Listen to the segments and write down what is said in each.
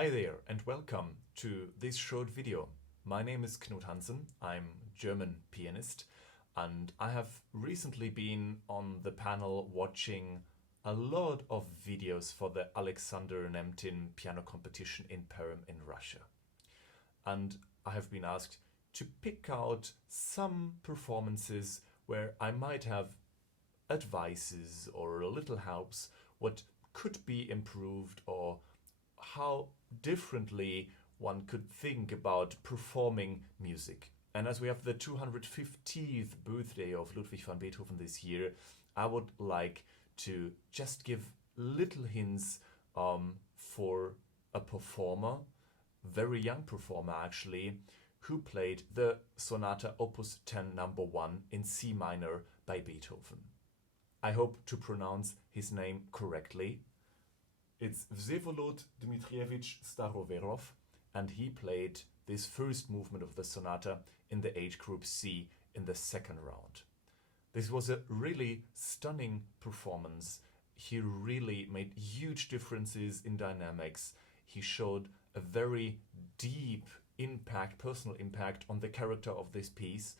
Hi there and welcome to this short video. My name is Knut Hansen, I'm German pianist, and I have recently been on the panel watching a lot of videos for the Alexander Nemtin piano competition in Perm in Russia. And I have been asked to pick out some performances where I might have advices or little helps what could be improved or how differently one could think about performing music. And as we have the 250th birthday of Ludwig van Beethoven this year, I would like to just give little hints for a performer, very young performer actually, who played the Sonata Opus 10 number 1 in C minor by Beethoven. I hope to pronounce his name correctly. It's Vsevolod Dmitrievich Staroverov, and he played this first movement of the sonata in the age group C in the second round. This was a really stunning performance. He really made huge differences in dynamics. He showed a very deep impact, personal impact on the character of this piece,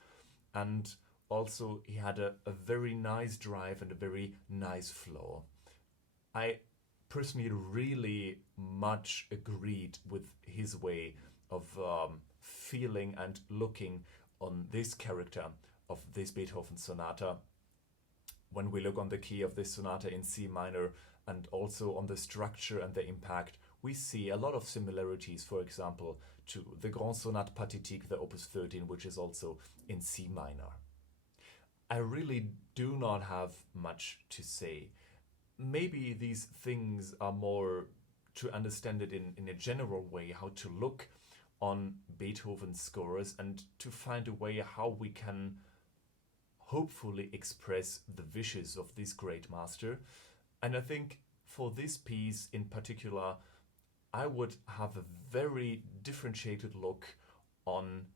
and also he had a very nice drive and a very nice flow. I personally really much agreed with his way of feeling and looking on this character of this Beethoven sonata. When we look on the key of this sonata in C minor and also on the structure and the impact, we see a lot of similarities, for example, to the Grand Sonate Pathétique, the Opus 13, which is also in C minor. I really do not have much to say. Maybe these things are more to understand it in a general way, how to look on Beethoven's scores and to find a way how we can hopefully express the wishes of this great master. And I think for this piece in particular, I would have a very differentiated look on,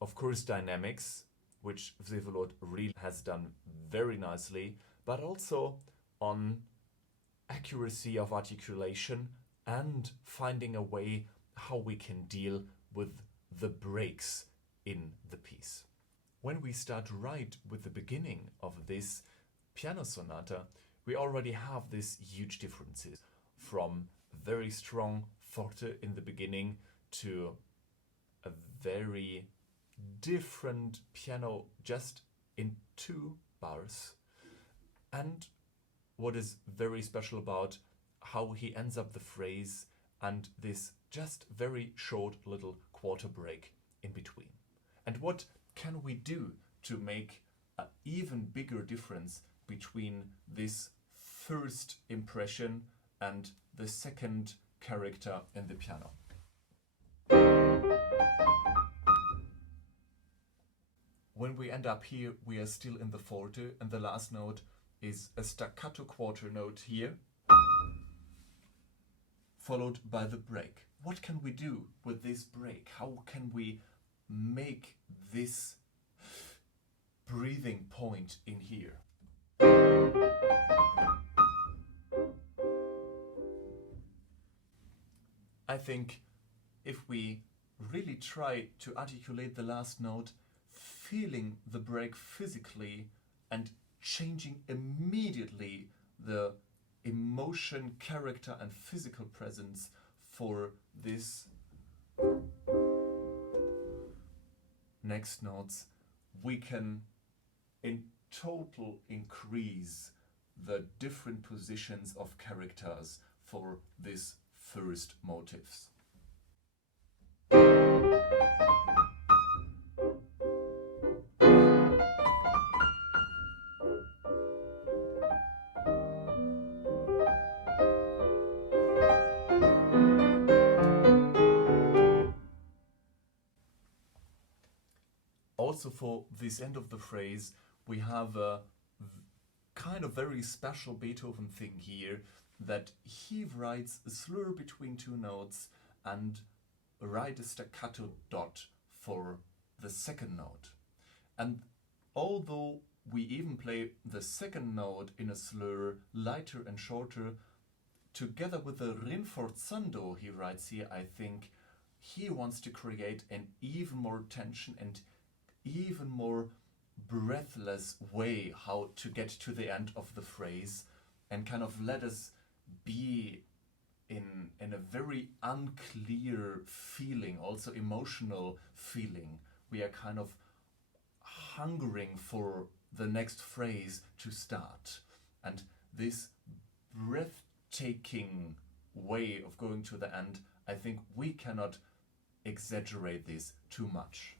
of course, dynamics, which Vsevolod really has done very nicely, but also on accuracy of articulation and finding a way how we can deal with the breaks in the piece. When we start right with the beginning of this piano sonata, we already have these huge differences from very strong forte in the beginning to a very different piano just in 2 bars. And what is very special about how he ends up the phrase and this just very short little quarter break in between. And what can we do to make an even bigger difference between this first impression and the second character in the piano? When we end up here, we are still in the forte, and the last note is a staccato quarter note here, followed by the break. What can we do with this break? How can we make this breathing point in here? I think if we really try to articulate the last note, feeling the break physically and changing immediately the emotion, character and physical presence for this next notes, we can in total increase the different positions of characters for this first motifs. Also for this end of the phrase, we have a kind of very special Beethoven thing here, that he writes a slur between 2 notes and write a staccato dot for the second note. And although we even play the second note in a slur lighter and shorter, together with the rinforzando, he writes here, I think he wants to create an even more tension and even more breathless way how to get to the end of the phrase, and kind of let us be in a very unclear feeling, also emotional feeling. We are kind of hungering for the next phrase to start. And this breathtaking way of going to the end, I think we cannot exaggerate this too much.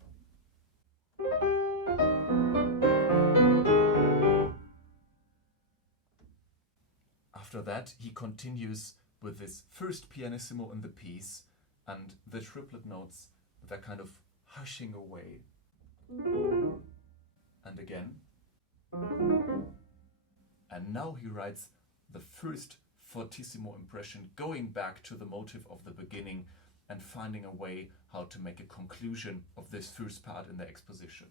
After that, he continues with this first pianissimo in the piece, and the triplet notes, they're kind of hushing away. And again. And now he writes the first fortissimo impression, going back to the motive of the beginning and finding a way how to make a conclusion of this first part in the exposition.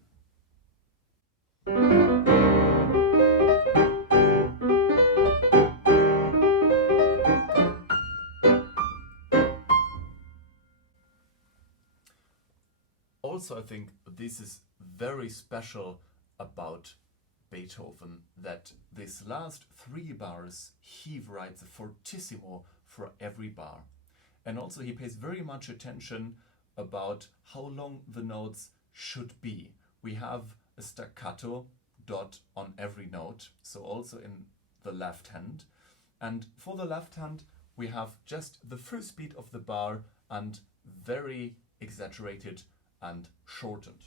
Also, I think this is very special about Beethoven, that this last 3 bars he writes a fortissimo for every bar. And also he pays very much attention about how long the notes should be. We have a staccato dot on every note, so also in the left hand. And for the left hand we have just the first beat of the bar and very exaggerated and shortened,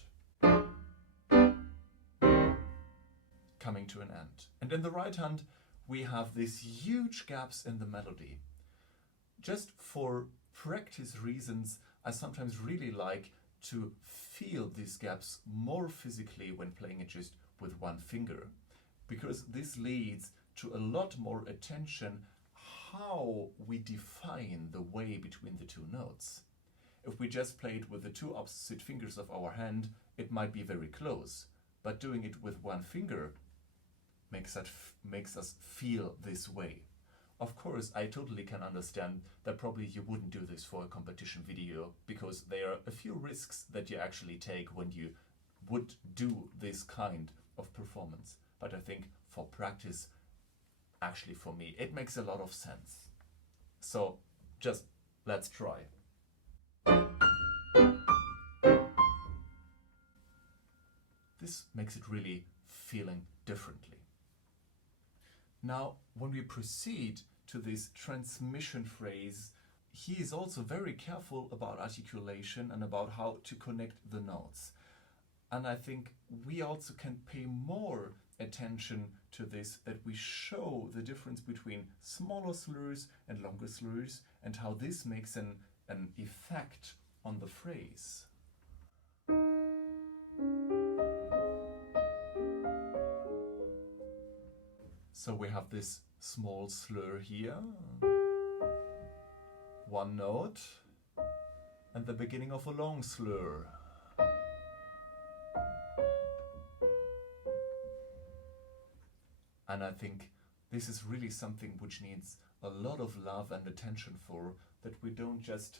coming to an end. And in the right hand we have these huge gaps in the melody. Just for practice reasons, I sometimes really like to feel these gaps more physically when playing it just with one finger, because this leads to a lot more attention how we define the way between the two notes. If we just play it with the 2 opposite fingers of our hand, it might be very close, but doing it with one finger makes us feel this way. Of course, I totally can understand that probably you wouldn't do this for a competition video, because there are a few risks that you actually take when you would do this kind of performance. But I think for practice, actually for me, it makes a lot of sense. So just let's try. This makes it really feeling differently. Now, when we proceed to this transmission phrase, he is also very careful about articulation and about how to connect the notes. And I think we also can pay more attention to this, that we show the difference between smaller slurs and longer slurs, and how this makes an effect on the phrase. So we have this small slur here, one note, and the beginning of a long slur. And I think this is really something which needs a lot of love and attention for, that we don't just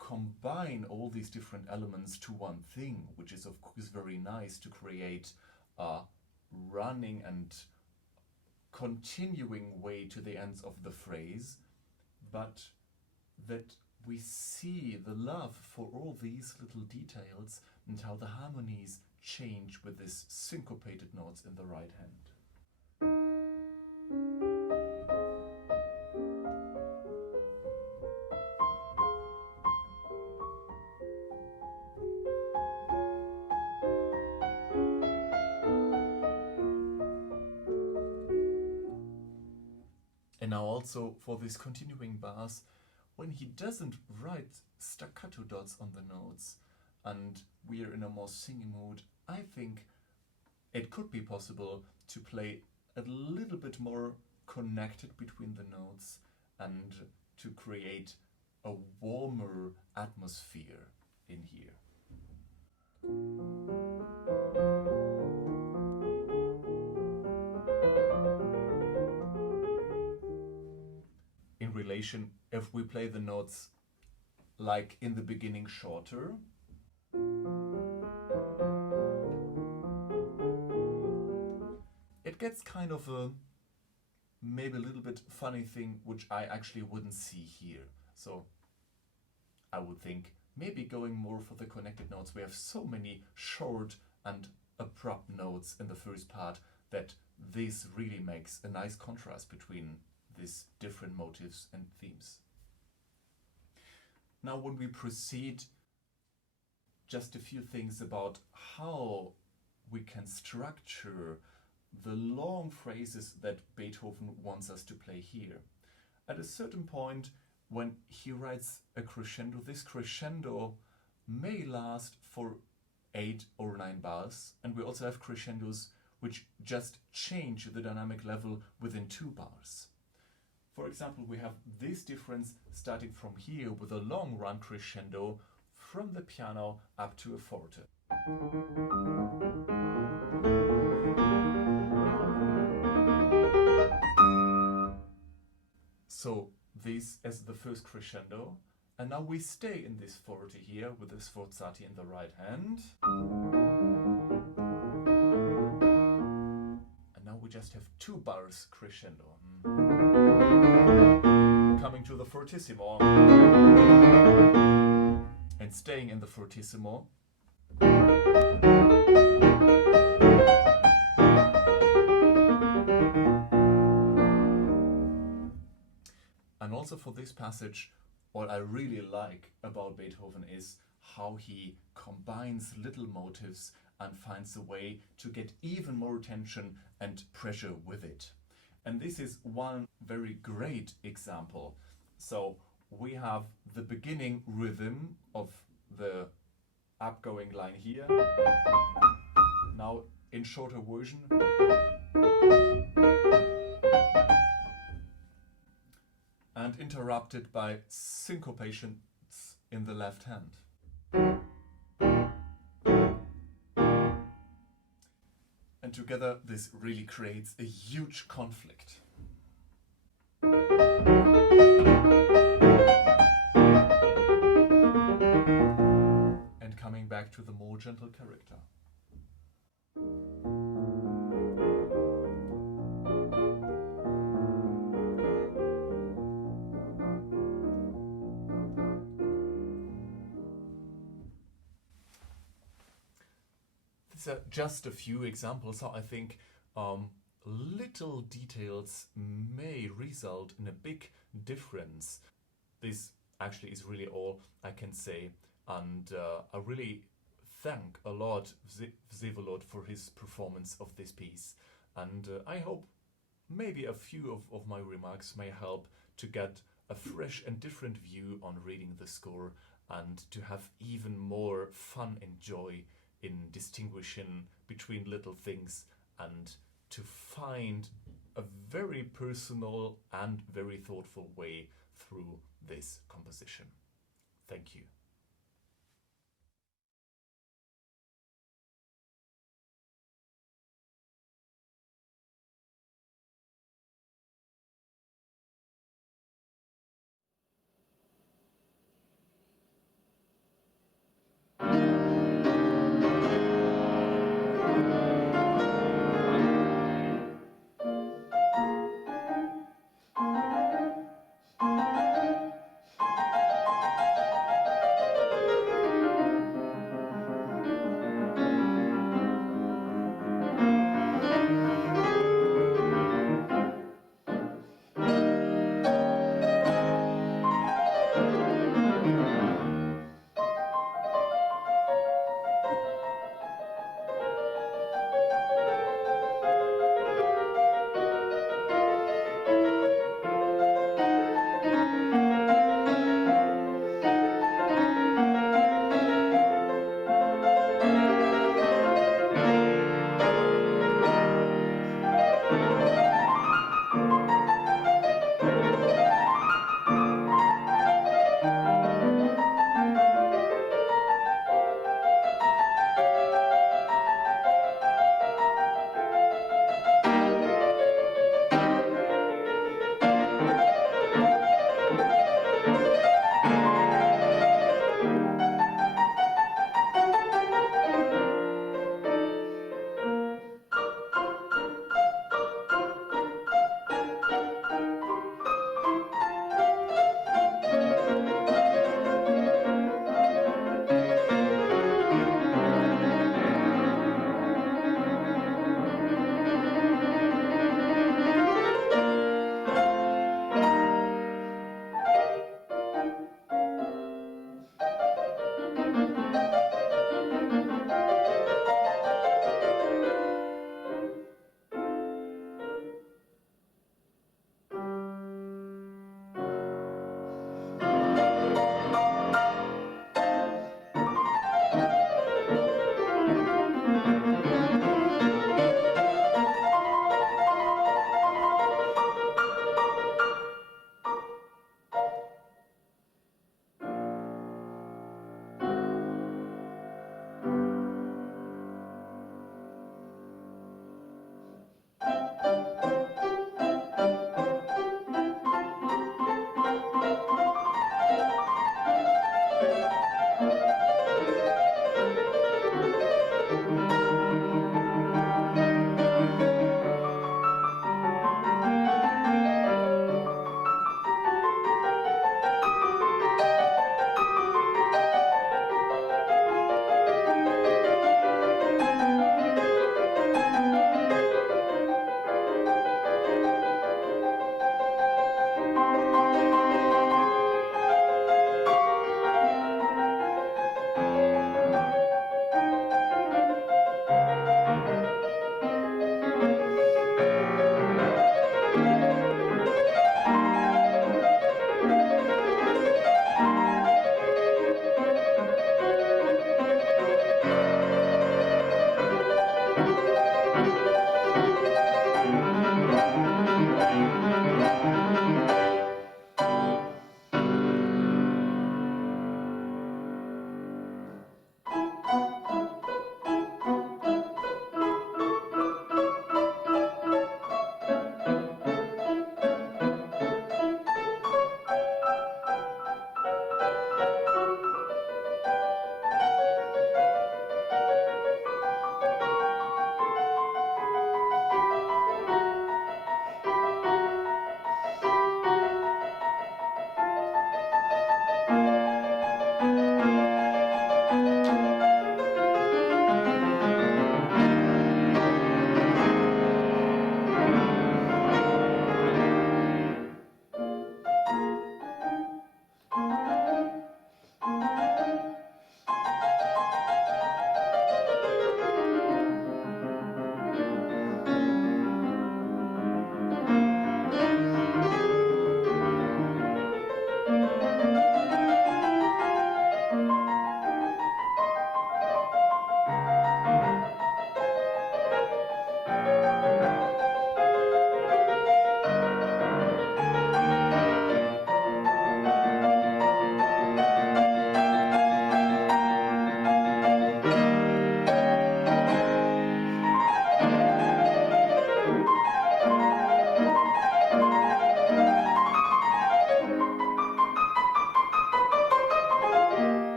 combine all these different elements to one thing, which is of course very nice to create a running and continuing way to the ends of the phrase, but that we see the love for all these little details and how the harmonies change with these syncopated notes in the right hand. And now also for these continuing bars, when he doesn't write staccato dots on the notes and we are in a more singing mood, I think it could be possible to play a little bit more connected between the notes and to create a warmer atmosphere in here. situation if we play the notes like in the beginning shorter. It gets kind of a maybe a little bit funny thing which I actually wouldn't see here. So I would think maybe going more for the connected notes. We have so many short and abrupt notes in the first part that this really makes a nice contrast between these different motives and themes. Now when we proceed, just a few things about how we can structure the long phrases that Beethoven wants us to play here. At a certain point, when he writes a crescendo, this crescendo may last for 8 or 9 bars, and we also have crescendos which just change the dynamic level within 2 bars. For example, we have this difference starting from here with a long run crescendo from the piano up to a forte. So this as the first crescendo, and now we stay in this forte here with the sforzati in the right hand. And now we just have 2 bars crescendo. Coming to the fortissimo and staying in the fortissimo. And also for this passage, what I really like about Beethoven is how he combines little motives and finds a way to get even more tension and pressure with it. And this is one very great example. So we have the beginning rhythm of the upgoing line here. Now in shorter version. And interrupted by syncopations in the left hand. And together this really creates a huge conflict. And coming back to the more gentle character. These are just a few examples how I think little details may result in a big difference. This actually is really all I can say, and I really thank a lot Vsevolod for his performance of this piece, and I hope maybe a few of my remarks may help to get a fresh and different view on reading the score and to have even more fun and joy in distinguishing between little things and to find a very personal and very thoughtful way through this composition. Thank you.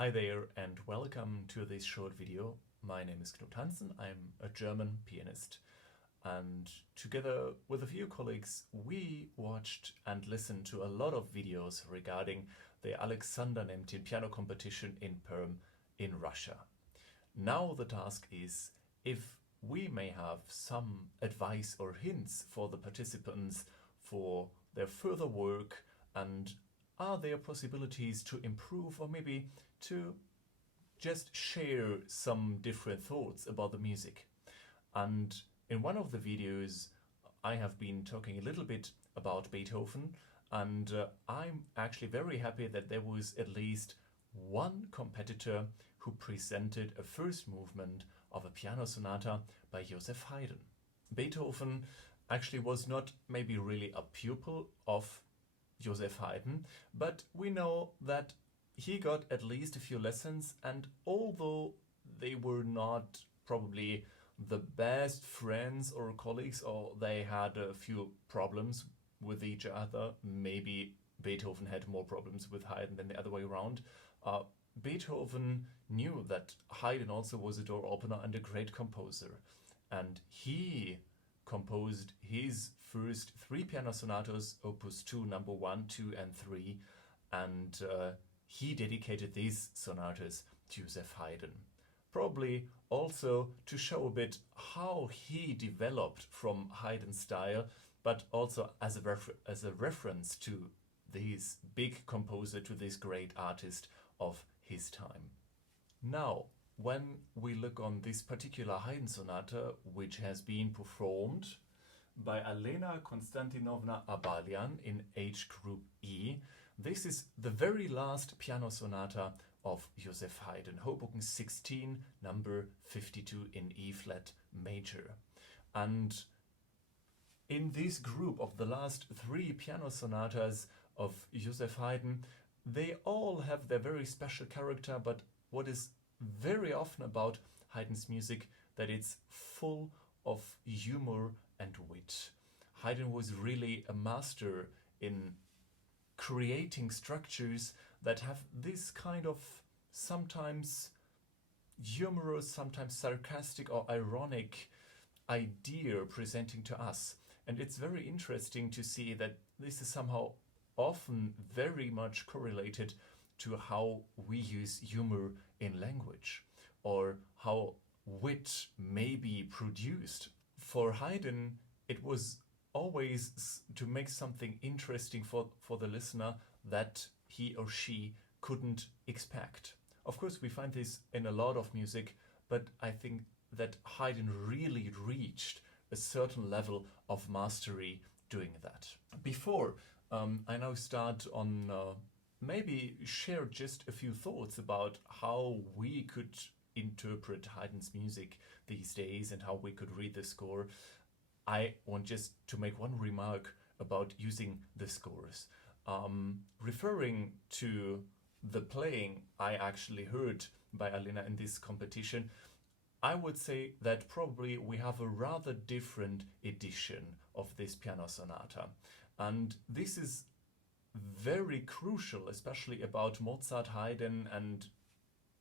Hi there and welcome to this short video. My name is Knut Hansen. I'm a German pianist, and together with a few colleagues we watched and listened to a lot of videos regarding the Alexander Nemtin piano competition in Perm in Russia. Now the task is if we may have some advice or hints for the participants for their further work, and are there possibilities to improve or maybe to just share some different thoughts about the music. And in one of the videos I have been talking a little bit about Beethoven, and I'm actually very happy that there was at least one competitor who presented a first movement of a piano sonata by Joseph Haydn. Beethoven actually was not maybe really a pupil of Joseph Haydn, but we know that he got at least a few lessons, and although they were not probably the best friends or colleagues, or they had a few problems with each other, maybe Beethoven had more problems with Haydn than the other way around, Beethoven knew that Haydn also was a door opener and a great composer, and he composed his first three piano sonatas, opus 2, number 1, 2 and 3, and he dedicated these sonatas to Joseph Haydn. Probably also to show a bit how he developed from Haydn's style, but also as a reference to this big composer, to this great artist of his time. Now, when we look on this particular Haydn sonata, which has been performed by Alena Konstantinovna Abalian in H group E, this is the very last piano sonata of Joseph Haydn, Hoboken 16, number 52 in E flat major. And in this group of the last three piano sonatas of Joseph Haydn, they all have their very special character, but what is very often about Haydn's music, that it's full of humor and wit. Haydn was really a master in creating structures that have this kind of sometimes humorous, sometimes sarcastic or ironic idea presenting to us. And it's very interesting to see that this is somehow often very much correlated to how we use humor in language, or how wit may be produced. For Haydn, it was always to make something interesting for the listener that he or she couldn't expect. Of course, we find this in a lot of music, but I think that Haydn really reached a certain level of mastery doing that. Before I now start on maybe share just a few thoughts about how we could interpret Haydn's music these days and how we could read the score, I want just to make one remark about using the scores. Referring to the playing I actually heard by Alena in this competition, I would say that probably we have a rather different edition of this piano sonata. And this is very crucial, especially about Mozart, Haydn and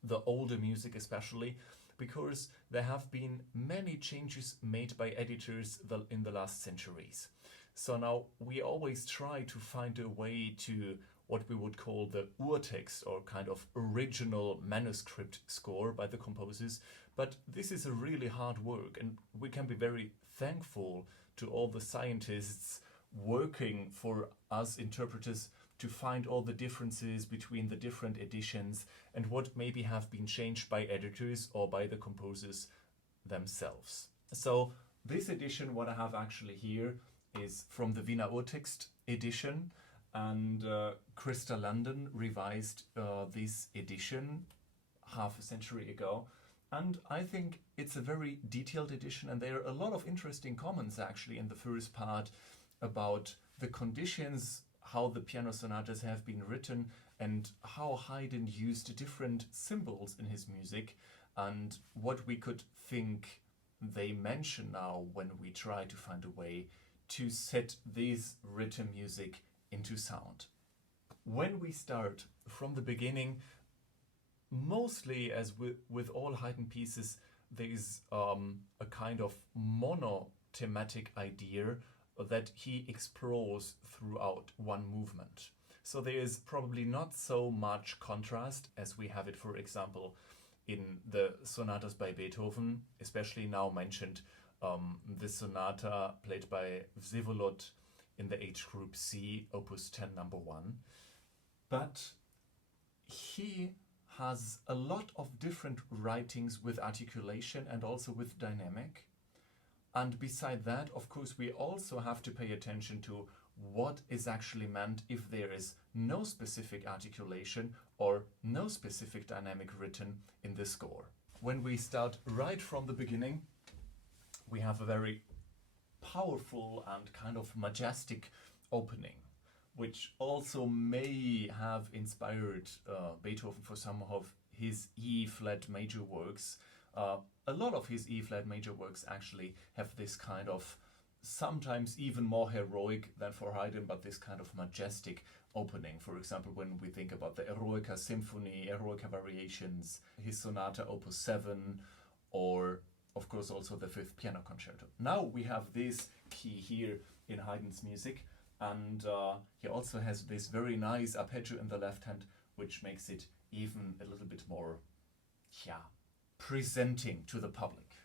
the older music especially, because there have been many changes made by editors in the last centuries. So now we always try to find a way to what we would call the Urtext, or kind of original manuscript score by the composers, but this is a really hard work, and we can be very thankful to all the scientists working for us interpreters to find all the differences between the different editions and what maybe have been changed by editors or by the composers themselves. So this edition, what I have actually here, is from the Wiener Urtext edition, and Christa London revised this edition half a century ago. And I think it's a very detailed edition, and there are a lot of interesting comments actually in the first part about the conditions, how the piano sonatas have been written, and how Haydn used different symbols in his music, and what we could think they mention now when we try to find a way to set this written music into sound. When we start from the beginning, mostly, as with all Haydn pieces, there is a kind of monothematic idea that he explores throughout one movement. So there is probably not so much contrast as we have it, for example, in the sonatas by Beethoven, especially now mentioned the sonata played by Vsevolod in the H group C, opus 10 number 1. But he has a lot of different writings with articulation and also with dynamic. And beside that, of course, we also have to pay attention to what is actually meant if there is no specific articulation or no specific dynamic written in the score. When we start right from the beginning, we have a very powerful and kind of majestic opening, which also may have inspired Beethoven for some of his E-flat major works. A lot of his E-flat major works actually have this kind of, sometimes even more heroic than for Haydn, but this kind of majestic opening. For example, when we think about the Eroica Symphony, Eroica Variations, his Sonata Opus 7, or of course also the 5th Piano Concerto. Now we have this key here in Haydn's music, and he also has this very nice arpeggio in the left hand, which makes it even a little bit more, presenting to the public.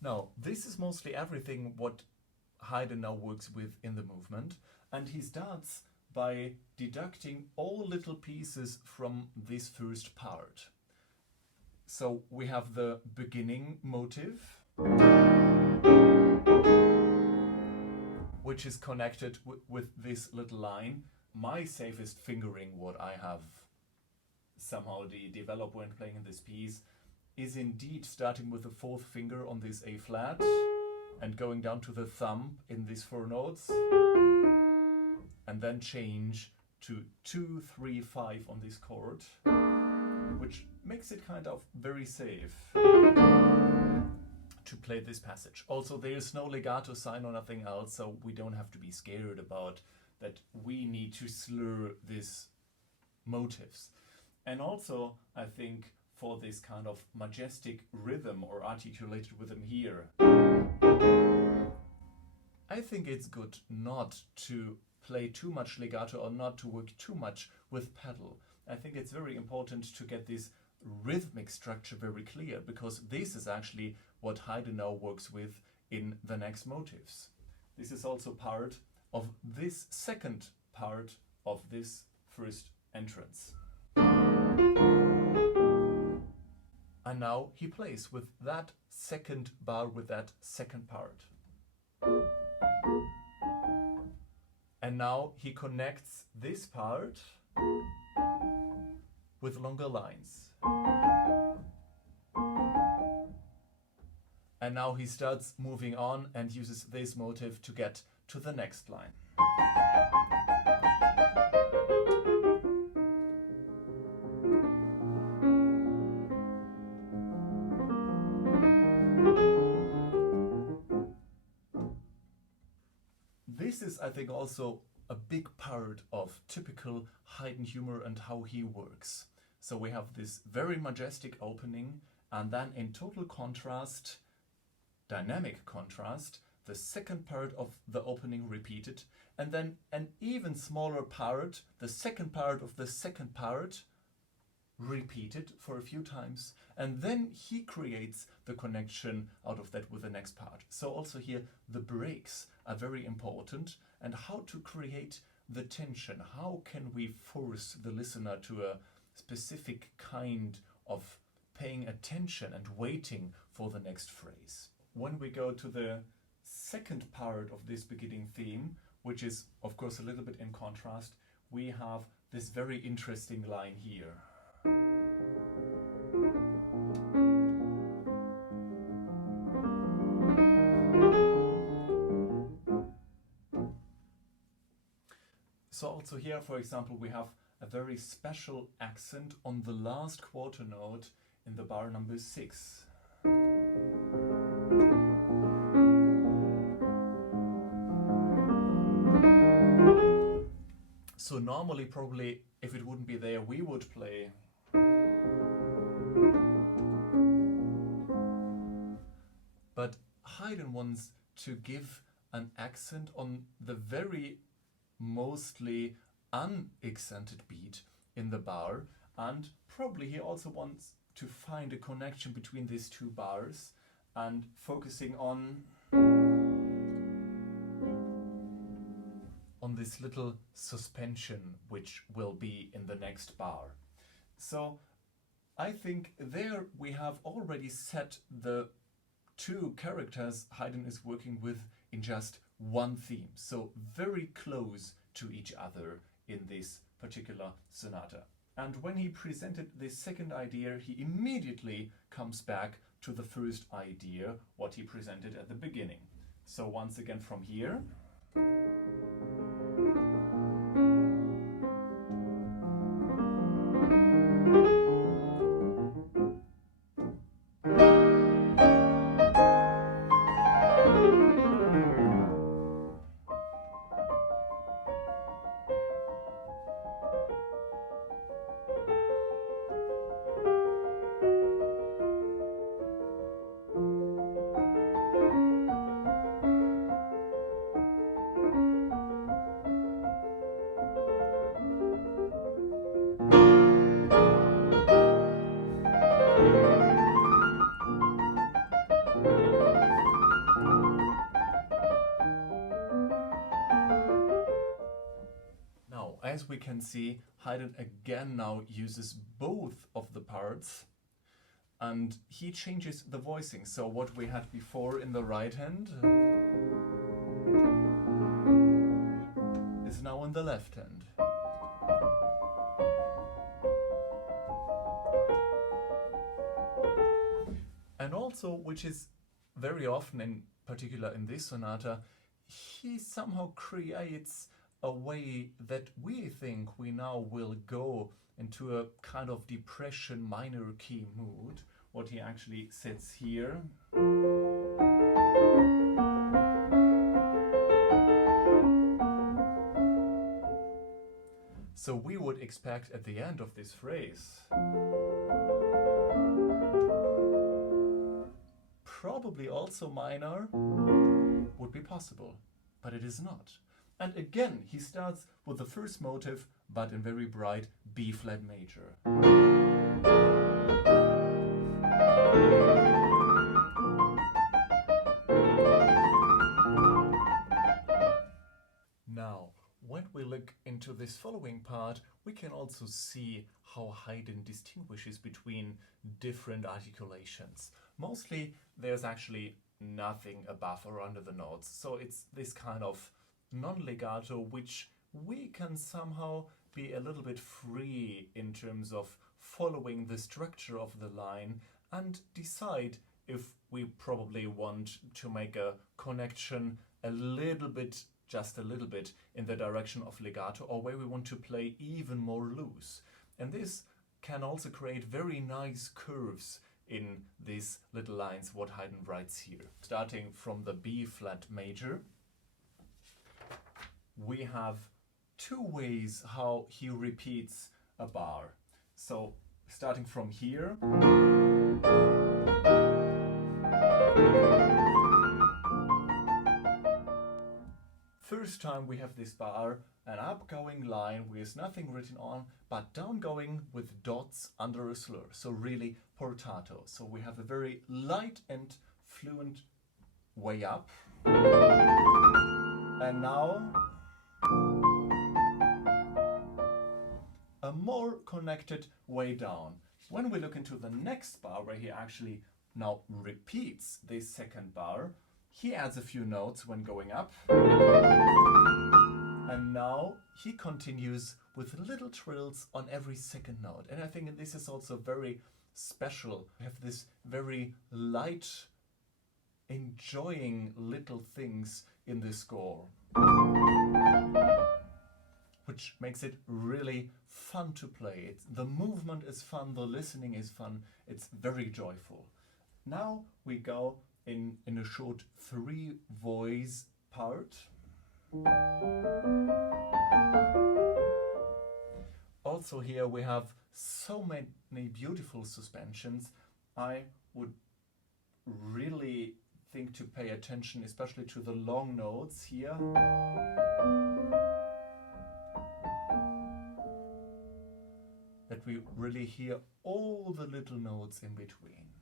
Now, this is mostly everything what Haydn now works with in the movement, and he starts by deducting all little pieces from this first part. So we have the beginning motive, which is connected with this little line. My safest fingering, what I have somehow developed when playing in this piece, is indeed starting with the 4th finger on this A flat and going down to the thumb in these 4 notes, and then change to 2, 3, 5 on this chord, which makes it kind of very safe to play this passage. Also, there is no legato sign or nothing else, so we don't have to be scared about that we need to slur these motives. And also, I think for this kind of majestic rhythm or articulated rhythm here, I think it's good not to play too much legato or not to work too much with pedal. I think it's very important to get this rhythmic structure very clear, because this is actually what Haydn now works with in the next motives. This is also part of this second part of this first entrance. And now he plays with that second bar, with that second part. And now he connects this part with longer lines. And now he starts moving on and uses this motive to get to the next line. This is, I think, also a big part of typical Haydn humor and how he works. So we have this very majestic opening, and then in total contrast, dynamic contrast, the second part of the opening repeated, and then an even smaller part, the second part of the second part, repeated for a few times, and then he creates the connection out of that with the next part. So also here the breaks are very important, and how to create the tension. How can we force the listener to a specific kind of paying attention and waiting for the next phrase. When we go to the second part of this beginning theme, which is of course a little bit in contrast, we have this very interesting line here. So also here, for example, we have a very special accent on the last quarter note in the bar number 6. So normally, probably, if it wouldn't be there, we would play. But Haydn wants to give an accent on the very mostly unaccented beat in the bar, and probably he also wants to find a connection between these two bars and focusing on this little suspension which will be in the next bar. So I think there we have already set the two characters Haydn is working with in just one theme, so very close to each other in this particular sonata. And when he presented this second idea, he immediately comes back to the first idea, what he presented at the beginning. So once again from here. As we can see, Haydn again now uses both of the parts and he changes the voicing. So what we had before in the right hand is now in the left hand. And also, which is very often, in particular in this sonata, he somehow creates a way that we think we now will go into a kind of depression minor key mood, what he actually sets here. So we would expect at the end of this phrase probably also minor would be possible, but it is not. And again, he starts with the first motive, but in very bright B flat major. Now, when we look into this following part, we can also see how Haydn distinguishes between different articulations. Mostly, there's actually nothing above or under the notes, so it's this kind of non-legato, which we can somehow be a little bit free in terms of following the structure of the line and decide if we probably want to make a connection a little bit, just a little bit, in the direction of legato, or where we want to play even more loose. And this can also create very nice curves in these little lines, what Haydn writes here. Starting from the B flat major, we have two ways how he repeats a bar. So starting from here, first time we have this bar, an upgoing line with nothing written on, but downgoing with dots under a slur, so really portato. So we have a very light and fluent way up, and now a more connected way down. When we look into the next bar, where he actually now repeats this second bar, he adds a few notes when going up, and now he continues with little trills on every second note. And I think this is also very special. We have this very light, enjoying little things in the score, which makes it really fun to play. The movement is fun, the listening is fun, it's very joyful. Now we go in a short three voice part. Also here we have so many beautiful suspensions. I would really think to pay attention especially to the long notes here. That we really hear all the little notes in between.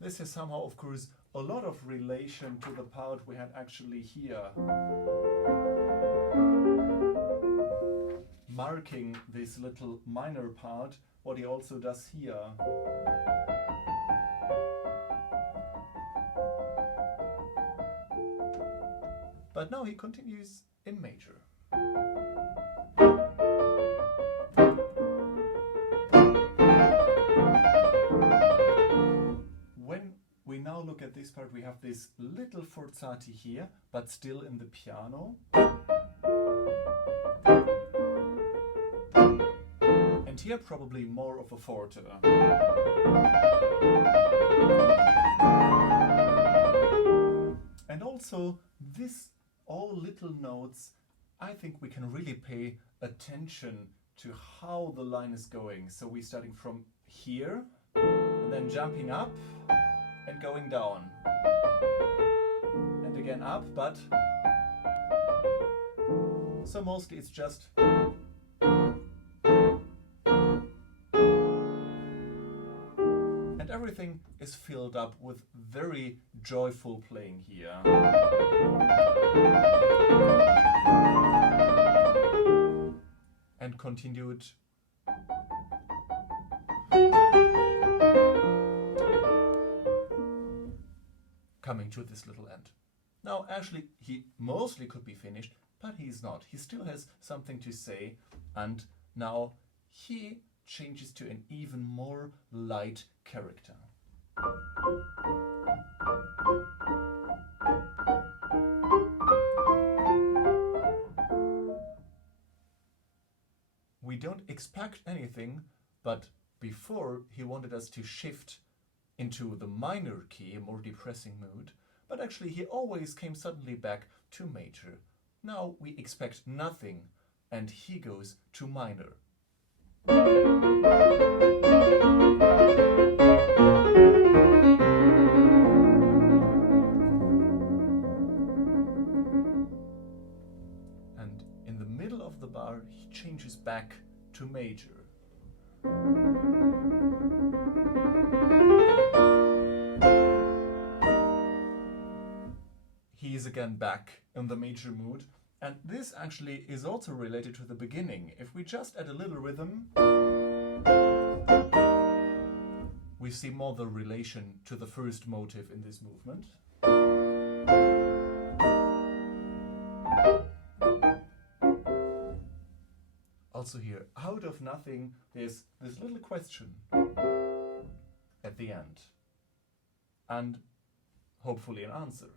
This has somehow, of course, a lot of relation to the part we had actually here. Marking this little minor part, what he also does here. But now he continues in major. When we now look at this part, we have this little forzati here, but still in the piano. And here probably more of a forte. And also this all little notes, I think we can really pay attention to how the line is going. So we're starting from here, and then jumping up and going down. And again up, but so mostly it's just and everything is filled up with very joyful playing here. And continued coming to this little end. Now actually he mostly could be finished, but he's not. He still has something to say, and now he changes to an even more light character. We don't expect anything, but before he wanted us to shift into the minor key, a more depressing mood, but actually he always came suddenly back to major. Now we expect nothing, and he goes to minor. And in the middle of the bar, he changes back to major. He is again back in the major mood, and this actually is also related to the beginning. If we just add a little rhythm, we see more the relation to the first motive in this movement. Also here, out of nothing, there's this little question at the end, and hopefully an answer.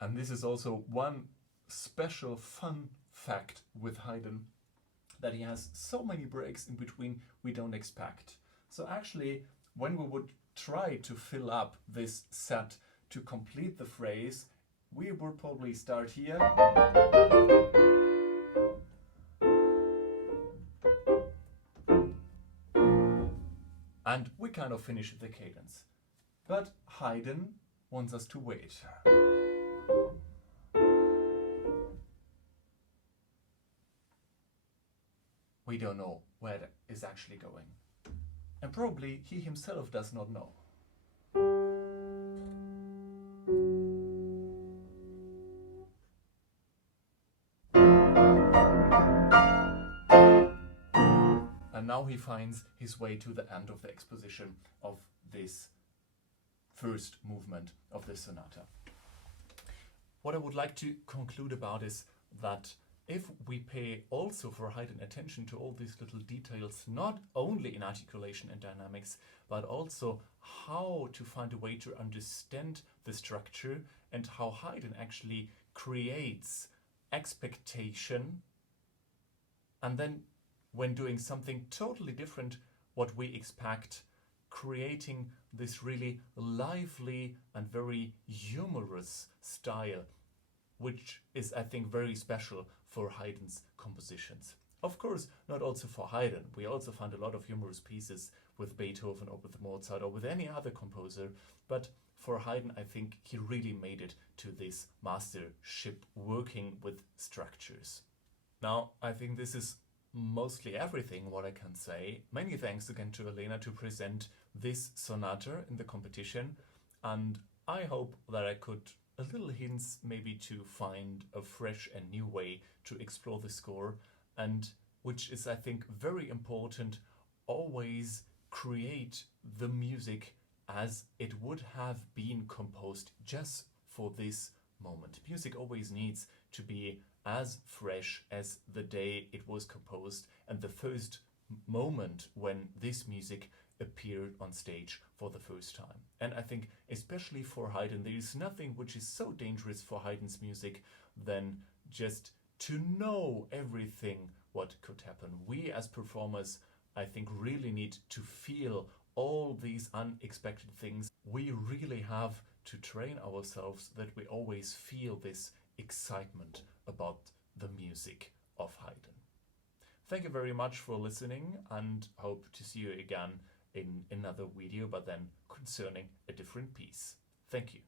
And this is also one special fun fact with Haydn, that he has so many breaks in between we don't expect. So actually, when we would try to fill up this set to complete the phrase, we would probably start here. And we kind of finish the cadence. But Haydn wants us to wait. We don't know where it is actually going. And probably he himself does not know. And now he finds his way to the end of the exposition of this first movement of this sonata. What I would like to conclude about is that if we pay also for Haydn attention to all these little details, not only in articulation and dynamics, but also how to find a way to understand the structure and how Haydn actually creates expectation, and then when doing something totally different what we expect, creating this really lively and very humorous style, which is, I think, very special for Haydn's compositions. Of course, not also for Haydn. We also find a lot of humorous pieces with Beethoven or with Mozart or with any other composer, but for Haydn, I think he really made it to this mastership working with structures. Now, I think this is mostly everything what I can say. Many thanks again to Elena to present this sonata in the competition, and I hope that I could a little hints maybe to find a fresh and new way to explore the score, and which is, I think, very important, always create the music as it would have been composed just for this moment. Music always needs to be as fresh as the day it was composed and the first moment when this music appeared on stage for the first time. And I think especially for Haydn, there is nothing which is so dangerous for Haydn's music than just to know everything what could happen. We as performers, I think, really need to feel all these unexpected things. We really have to train ourselves that we always feel this excitement about the music of Haydn. Thank you very much for listening, and hope to see you again in another video, but then concerning a different piece. Thank you.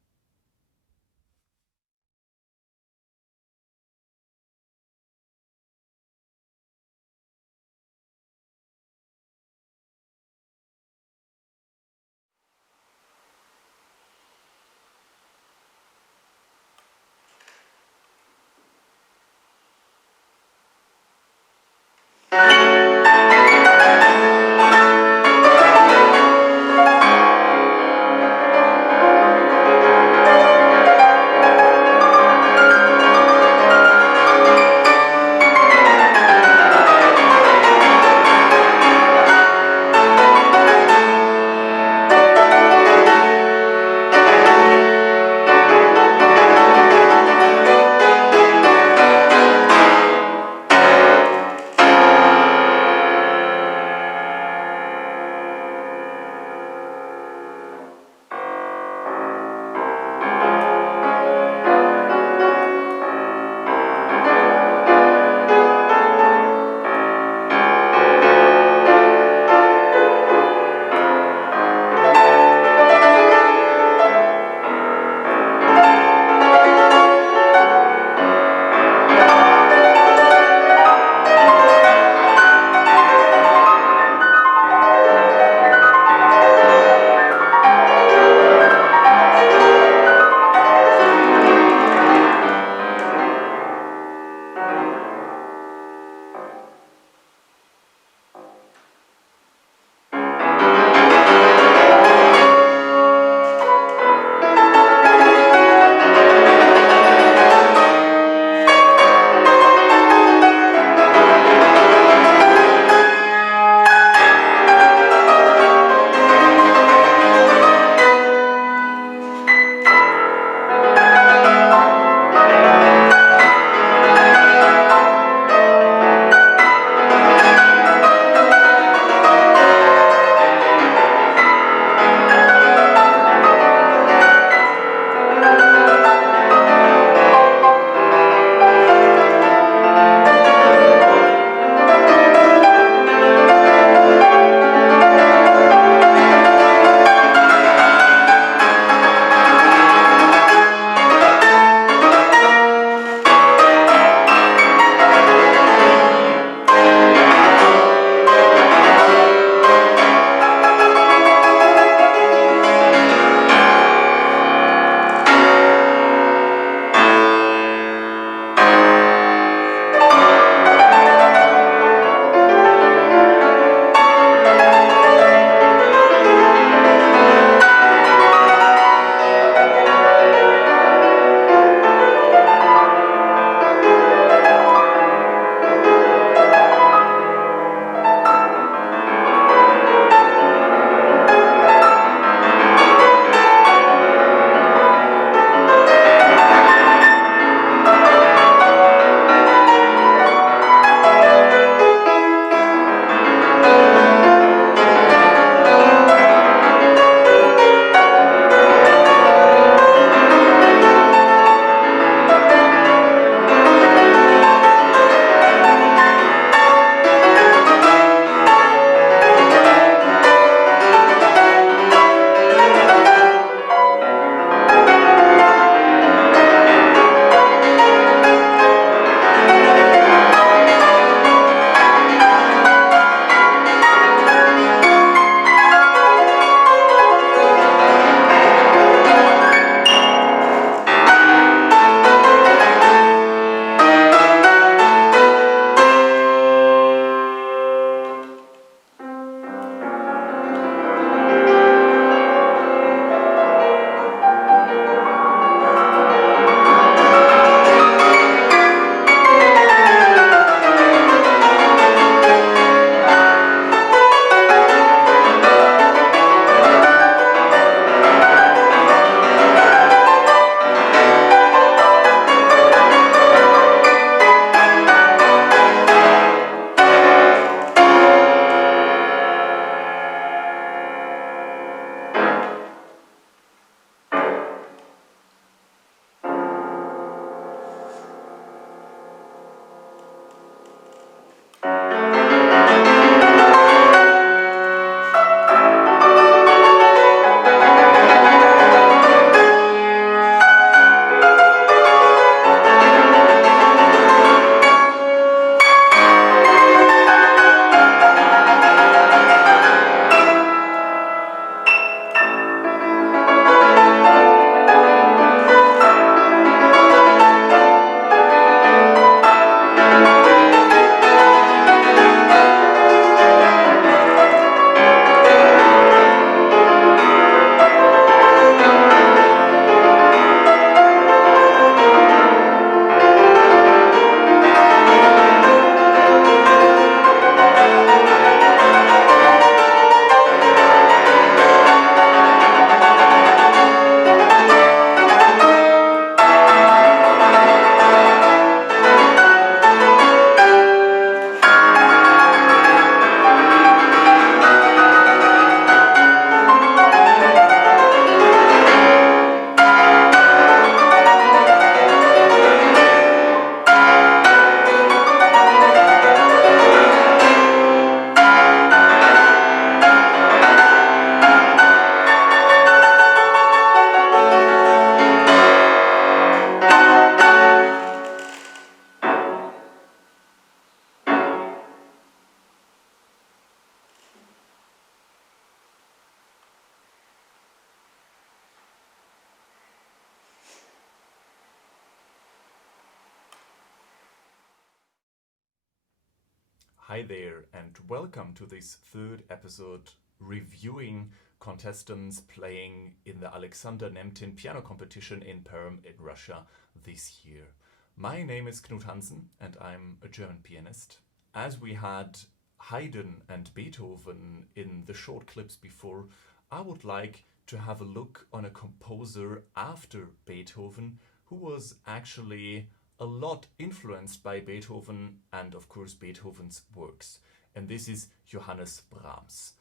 Hi there and welcome to this third episode reviewing contestants playing in the Alexander Nemtin piano competition in Perm in Russia this year. My name is Knut Hansen and I'm a German pianist. As we had Haydn and Beethoven in the short clips before, I would like to have a look on a composer after Beethoven who was actually a lot influenced by Beethoven and of course Beethoven's works. And this is Johannes Brahms.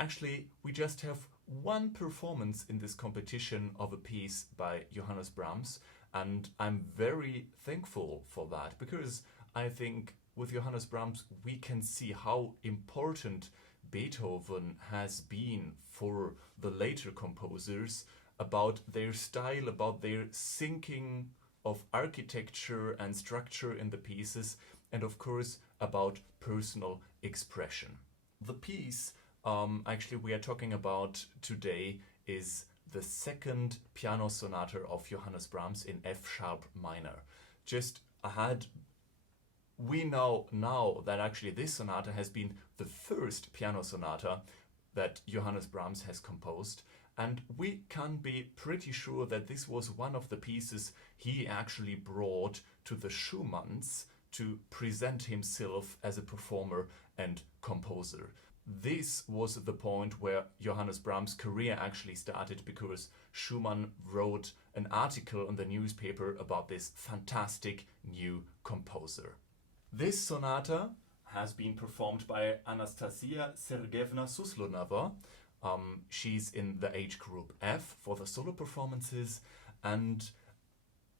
Actually, we just have one performance in this competition of a piece by Johannes Brahms, and I'm very thankful for that because I think with Johannes Brahms we can see how important Beethoven has been for the later composers, about their style, about their thinking of architecture and structure in the pieces, and of course about personal expression. The piece actually we are talking about today is the second piano sonata of Johannes Brahms in F sharp minor. Just ahead, we know now that actually this sonata has been the first piano sonata that Johannes Brahms has composed, and we can be pretty sure that this was one of the pieces he actually brought to the Schumanns to present himself as a performer and composer. This was the point where Johannes Brahms' career actually started because Schumann wrote an article in the newspaper about this fantastic new composer. This sonata has been performed by Anastasia Sergeyevna Suslonova. She's in the age group F for the solo performances. And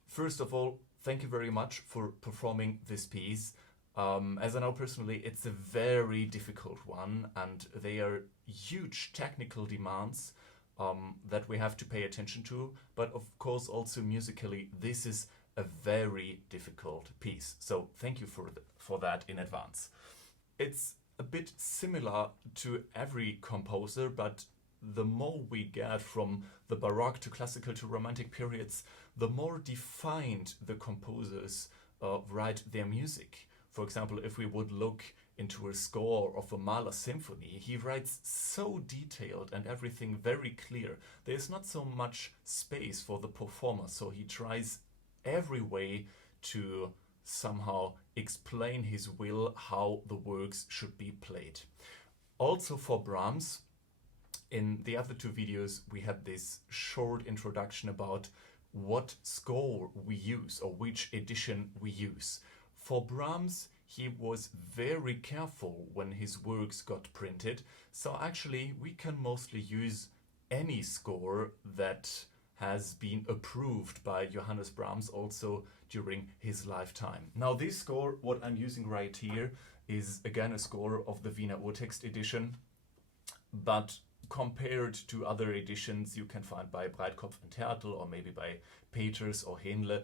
first of all, thank you very much for performing this piece. As I know personally, it's a very difficult one and they are huge technical demands that we have to pay attention to. But of course also musically, this is a very difficult piece. So thank you for that in advance. It's a bit similar to every composer, but the more we get from the Baroque to classical to Romantic periods, the more defined the composers write their music. For example, if we would look into a score of a Mahler symphony, he writes so detailed and everything very clear. There's not so much space for the performer, so he tries every way to somehow explain his will how the works should be played. Also for Brahms, in the other two videos we had this short introduction about what score we use or which edition we use. For Brahms, he was very careful when his works got printed, so actually we can mostly use any score that has been approved by Johannes Brahms also during his lifetime. Now this score, what I'm using right here, is again a score of the Wiener Urtext edition, but compared to other editions you can find by Breitkopf and Hertel or maybe by Peters or Henle,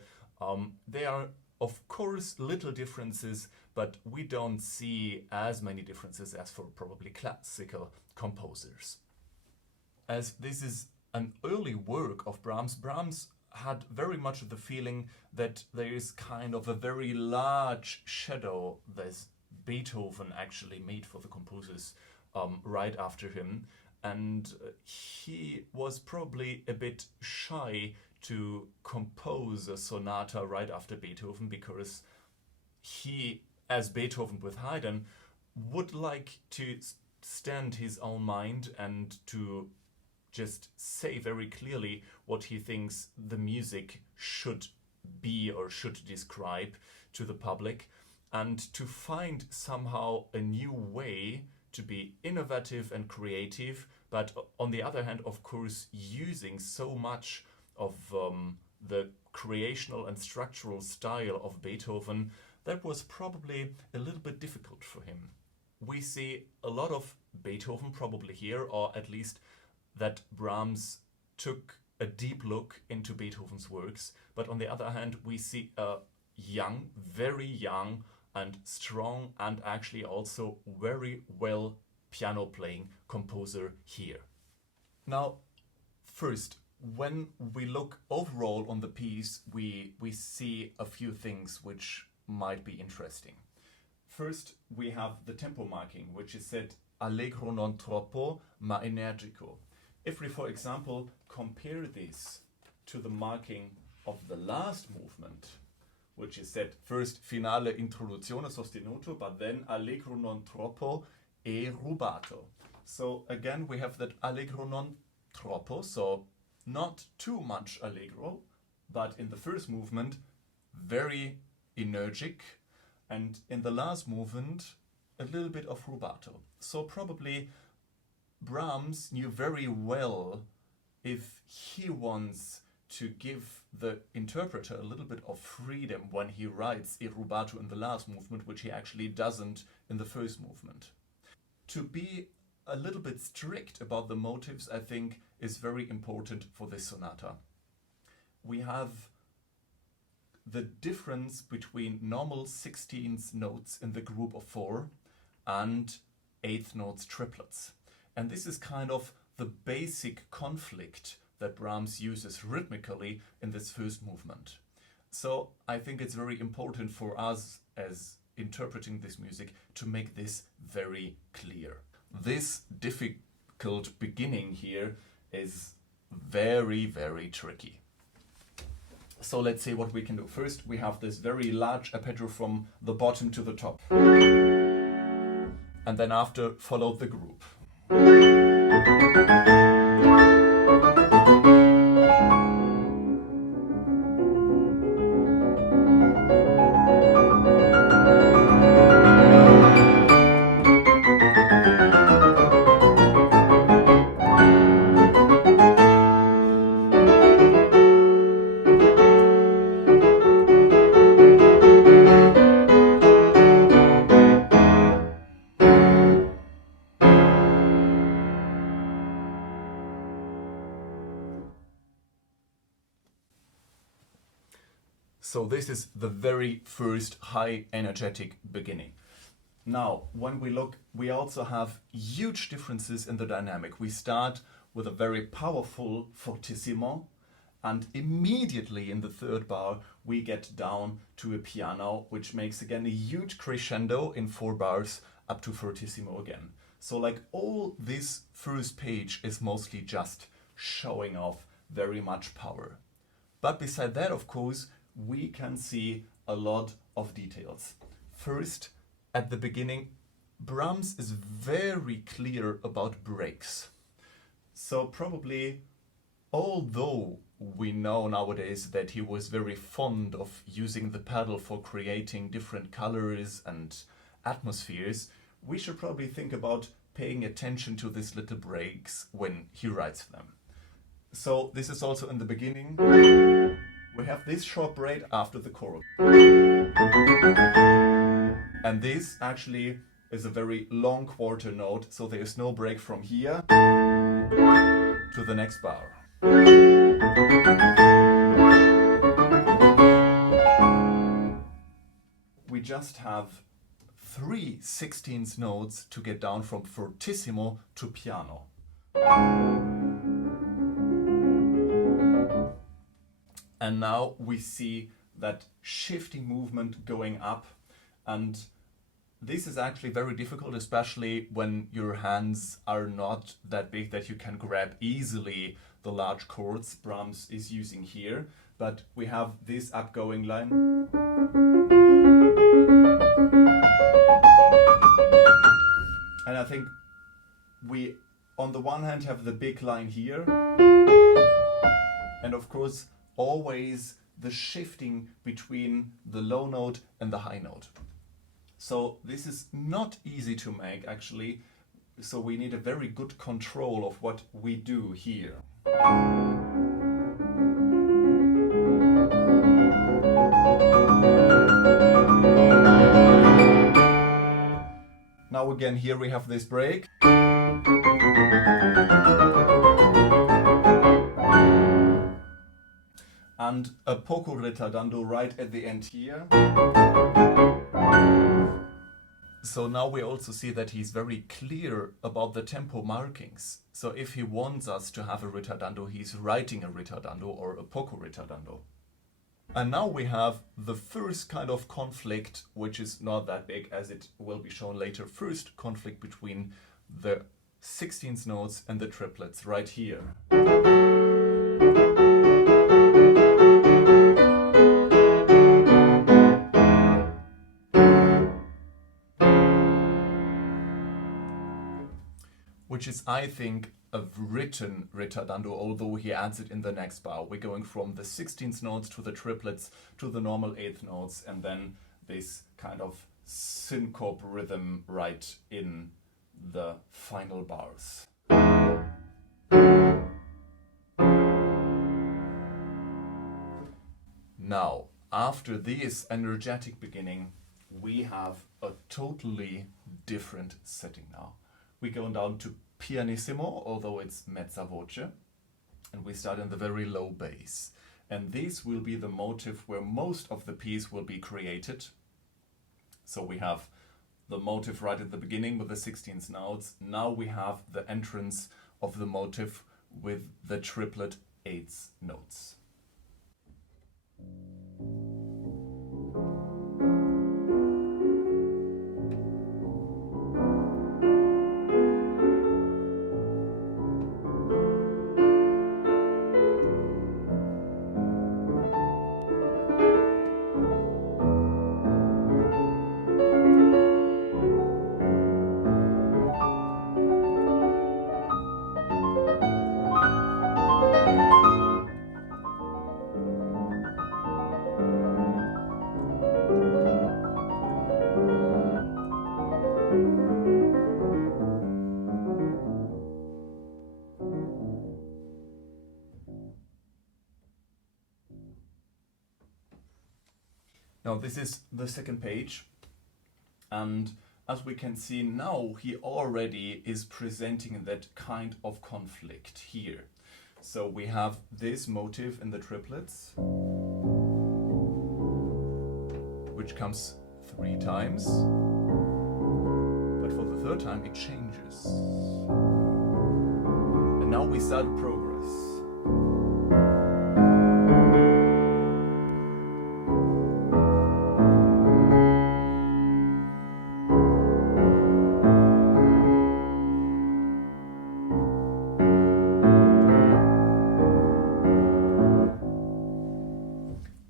there are of course little differences, but we don't see as many differences as for probably classical composers. As this is an early work of Brahms, Brahms had very much the feeling that there is kind of a very large shadow that Beethoven actually made for the composers right after him, and he was probably a bit shy to compose a sonata right after Beethoven because he, as Beethoven with Haydn, would like to stand his own mind and to just say very clearly what he thinks the music should be or should describe to the public, and to find somehow a new way to be innovative and creative, but on the other hand, of course, using so much of the creational and structural style of Beethoven, that was probably a little bit difficult for him. We see a lot of Beethoven probably here, or at least that Brahms took a deep look into Beethoven's works, but on the other hand we see a young, very young and strong and actually also very well piano playing composer here. Now first, when we look overall on the piece, we see a few things which might be interesting. first we have the tempo marking, which is set allegro non troppo ma energico. If we, for example, compare this to the marking of the last movement, which is set first finale introduzione sostenuto, but then allegro non troppo e rubato. So again, we have that allegro non troppo, so not too much allegro, but in the first movement, very energic, and in the last movement, a little bit of rubato. So probably Brahms knew very well if he wants to give the interpreter a little bit of freedom when he writes a rubato in the last movement, which he actually doesn't in the first movement. To be a little bit strict about the motives, I think, is very important for this sonata. We have the difference between normal 16th notes in the group of 4 and 8th notes triplets. And this is kind of the basic conflict that Brahms uses rhythmically in this first movement. So I think it's very important for us as interpreting this music to make this very clear. This difficult beginning here is very, very tricky. So let's see what we can do. First, we have this very large arpeggio from the bottom to the top. And then after, follow the group. So this is the very first high energetic beginning. Now, when we look, we also have huge differences in the dynamic. We start with a very powerful fortissimo, and immediately in the third bar, we get down to a piano, which makes again a huge crescendo in 4 bars up to fortissimo again. So like all this first page is mostly just showing off very much power. But beside that, of course, we can see a lot of details. First, at the beginning, Brahms is very clear about breaks. So probably, although we know nowadays that he was very fond of using the pedal for creating different colors and atmospheres, we should probably think about paying attention to these little breaks when he writes them. So this is also in the beginning. We have this short break after the chorus. And this actually is a very long quarter note, so there is no break from here to the next bar. We just have 3 16th notes to get down from fortissimo to piano. And now we see that shifting movement going up, and this is actually very difficult, especially when your hands are not that big that you can grab easily the large chords Brahms is using here. But we have this upgoing line. And I think we, on the one hand, have the big line here, and of course, always the shifting between the low note and the high note. So this is not easy to make, actually, so we need a very good control of what we do here. Now again, here we have this break. And a poco ritardando right at the end here. So now we also see that he's very clear about the tempo markings. So if he wants us to have a ritardando, he's writing a ritardando or a poco ritardando. And now we have the first kind of conflict, which is not that big, as it will be shown later. First conflict between the 16th notes and the triplets right here. Which is, I think, a written ritardando, although he adds it in the next bar. We're going from the 16th notes to the triplets to the normal 8th notes, and then this kind of syncope rhythm right in the final bars. Now, after this energetic beginning, we have a totally different setting now. We go down to pianissimo, although it's mezza voce, and we start in the very low bass. And this will be the motive where most of the piece will be created. So we have the motive right at the beginning with the 16th notes. Now we have the entrance of the motive with the triplet 8th notes. Now this is the second page, and as we can see now, he already is presenting that kind of conflict here. So we have this motive in the triplets, which comes 3 times, but for the 3rd time it changes. And now we start progress.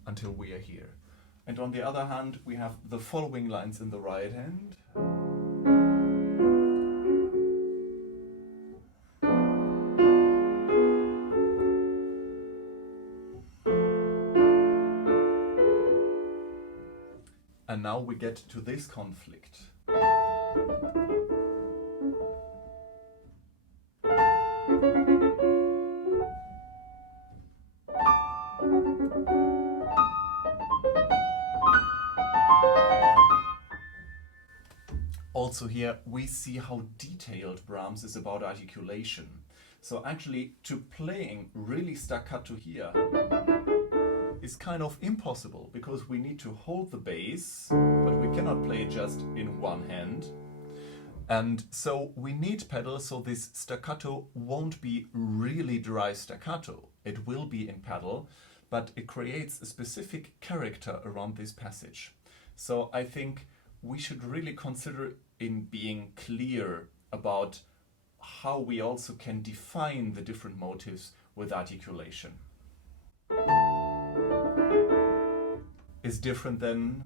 Until we are here. And on the other hand, we have the following lines in the right hand. And now we get to this conflict. Also here we see how detailed Brahms is about articulation. So actually to playing really staccato here is kind of impossible, because we need to hold the bass, but we cannot play it just in one hand. And so we need pedals, so this staccato won't be really dry staccato. It will be in pedal, but it creates a specific character around this passage. So I think we should really consider in being clear about how we also can define the different motives with articulation. Is different than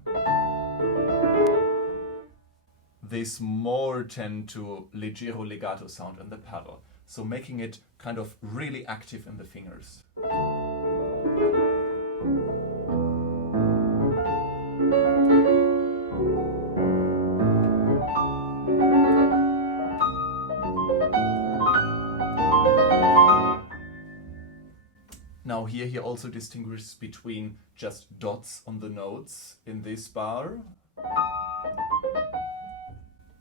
this more tend to leggero legato sound in the pedal. So making it kind of really active in the fingers. Now here he also distinguishes between just dots on the notes in this bar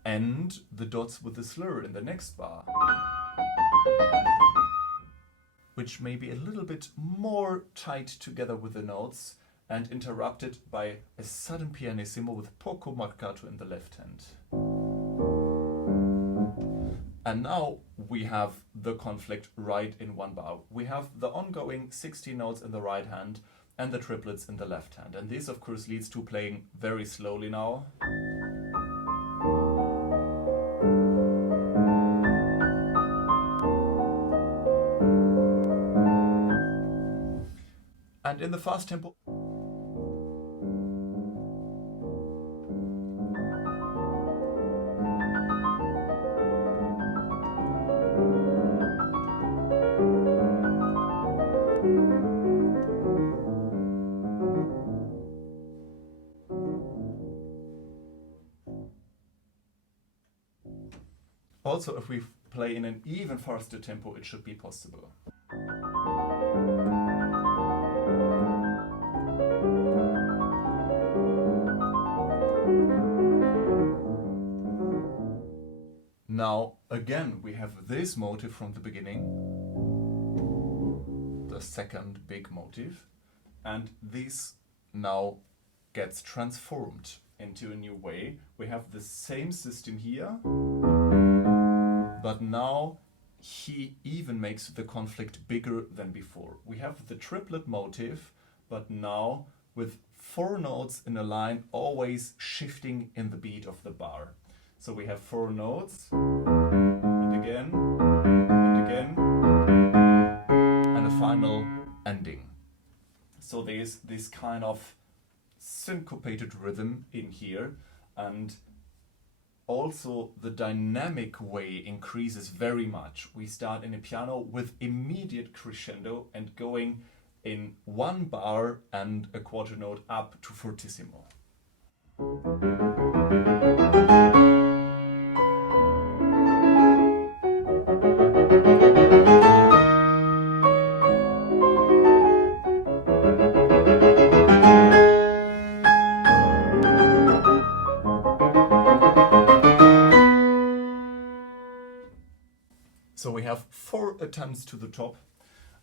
and the dots with the slur in the next bar, which may be a little bit more tight together with the notes and interrupted by a sudden pianissimo with poco marcato in the left hand. And now we have the conflict right in one bar. We have the ongoing 16 notes in the right hand and the triplets in the left hand. And this, of course, leads to playing very slowly now. And in the fast tempo, also, if we play in an even faster tempo, it should be possible. Now, again, we have this motive from the beginning, the second big motive, and this now gets transformed into a new way. We have the same system here, but now he even makes the conflict bigger than before. We have the triplet motive, but now with 4 notes in a line, always shifting in the beat of the bar. So we have 4 notes, and again, and a final ending. So there's this kind of syncopated rhythm in here, and also the dynamic way increases very much. We start in a piano with immediate crescendo and going in 1 bar and a quarter note up to fortissimo. So we have 4 attempts to the top,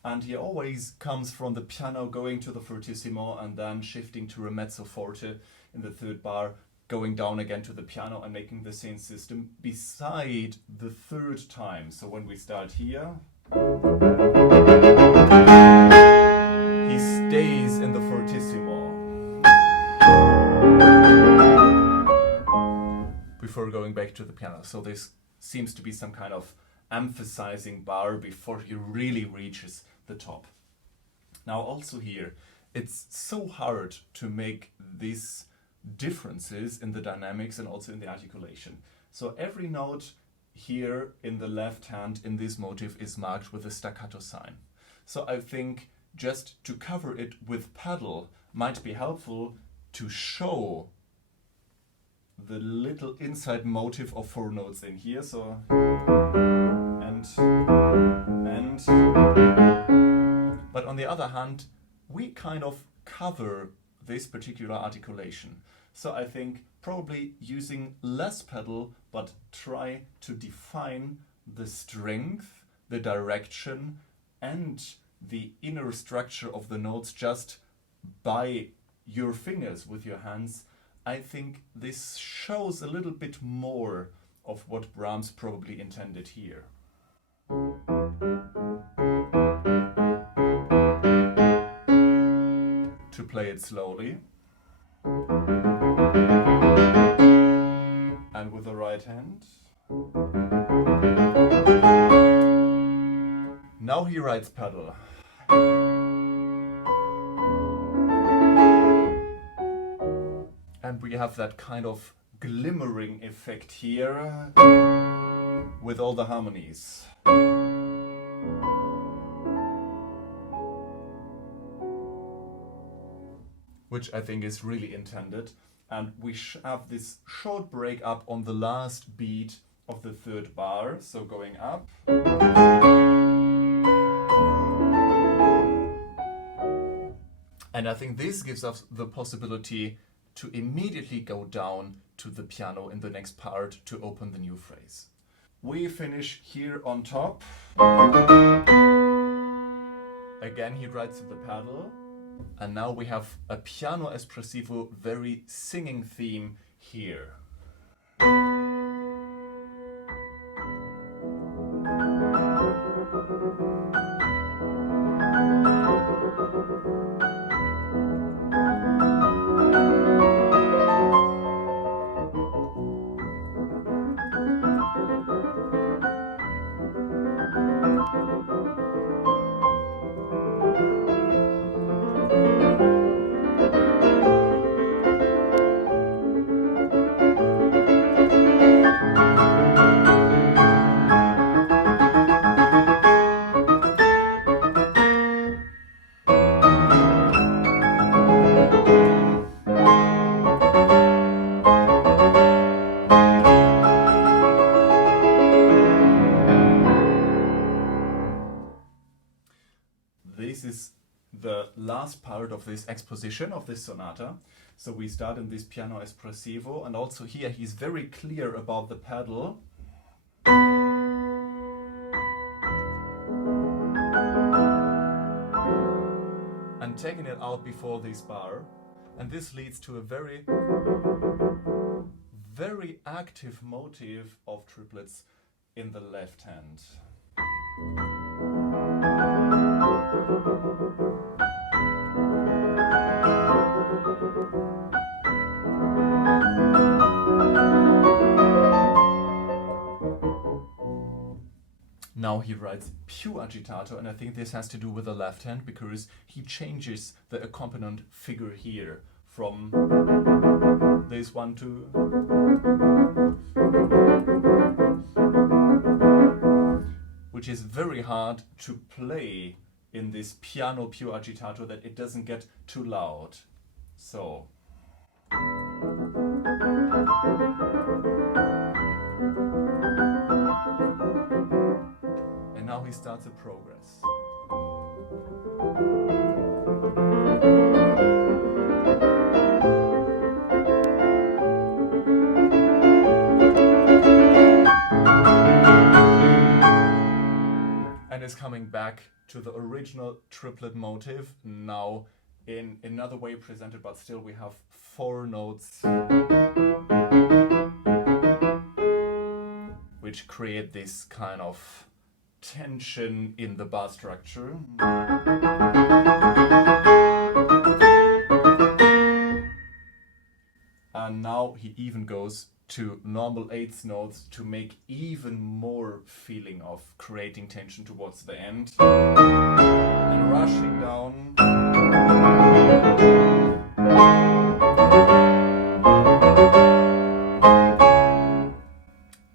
and he always comes from the piano going to the fortissimo and then shifting to a mezzo forte in the 3rd bar, going down again to the piano and making the same system beside the 3rd time. So when we start here, he stays in the fortissimo before going back to the piano. So this seems to be some kind of emphasizing bar before he really reaches the top. Now also here, it's so hard to make these differences in the dynamics and also in the articulation. So every note here in the left hand in this motive is marked with a staccato sign. So I think just to cover it with pedal might be helpful to show the little inside motive of 4 notes in here. So and but on the other hand, we kind of cover this particular articulation. So I think probably using less pedal, but try to define the strength, the direction, and the inner structure of the notes just by your fingers with your hands. I think this shows a little bit more of what Brahms probably intended here. To play it slowly and with the right hand. Now he writes pedal. And we have that kind of glimmering effect here with all the harmonies. Which I think is really intended. And we have this short break up on the last beat of the 3rd bar, so going up. And I think this gives us the possibility to immediately go down to the piano in the next part to open the new phrase. We finish here on top. Again, he writes with the pedal. And now we have a piano espressivo, very singing theme here. last part of this exposition of this sonata. So we start in this piano espressivo, and also here he's very clear about the pedal. And taking it out before this bar. And this leads to a very, very active motive of triplets in the left hand. Now he writes pure agitato, and I think this has to do with the left hand because he changes the accompaniment figure here from this one to which is very hard to play in this piano pure agitato, that it doesn't get too loud. So and now he starts a progress. And is coming back to the original triplet motive, now in another way presented, but still we have 4 notes which create this kind of tension in the bar structure. And now he even goes to normal eighth notes to make even more feeling of creating tension towards the end. And rushing down.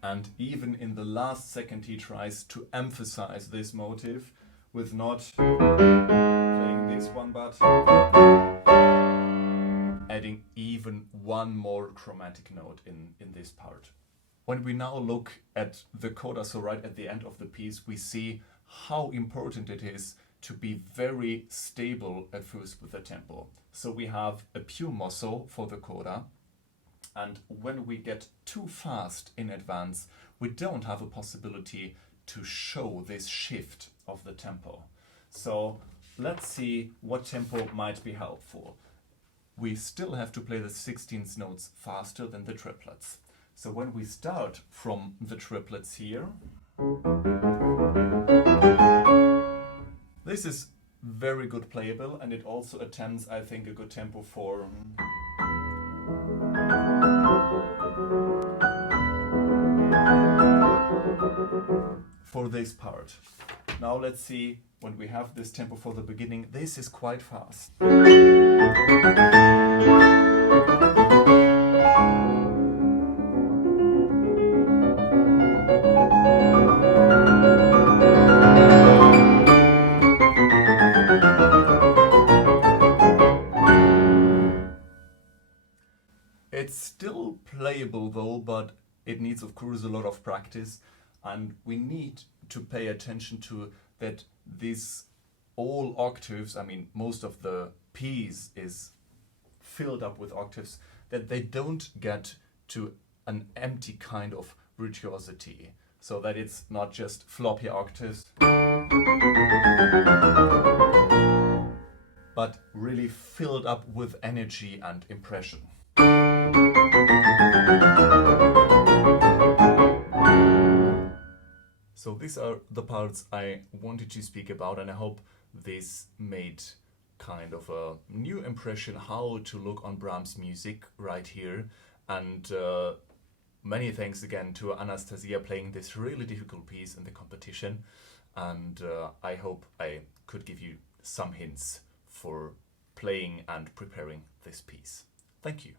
And even in the last second he tries to emphasize this motive with not playing this one but adding even one more chromatic note in this part. When we now look at the coda, so right at the end of the piece, we see how important it is to be very stable at first with the tempo. So we have a pure mosso for the coda, and when we get too fast in advance, we don't have a possibility to show this shift of the tempo. So let's see what tempo might be helpful. We still have to play the 16th notes faster than the triplets. So when we start from the triplets here, this is very good playable, and it also attempts, I think, a good tempo for this part. Now let's see, when we have this tempo for the beginning, this is quite fast. It's still playable though, but it needs of course a lot of practice, and we need to pay attention to that these all octaves, I mean most of the piece is filled up with octaves, that they don't get to an empty kind of virtuosity, so that it's not just floppy octaves, but really filled up with energy and impression. So these are the parts I wanted to speak about, and I hope this made kind of a new impression how to look on Brahms music right here. And many thanks again to Anastasia playing this really difficult piece in the competition, and I hope I could give you some hints for playing and preparing this piece. Thank you.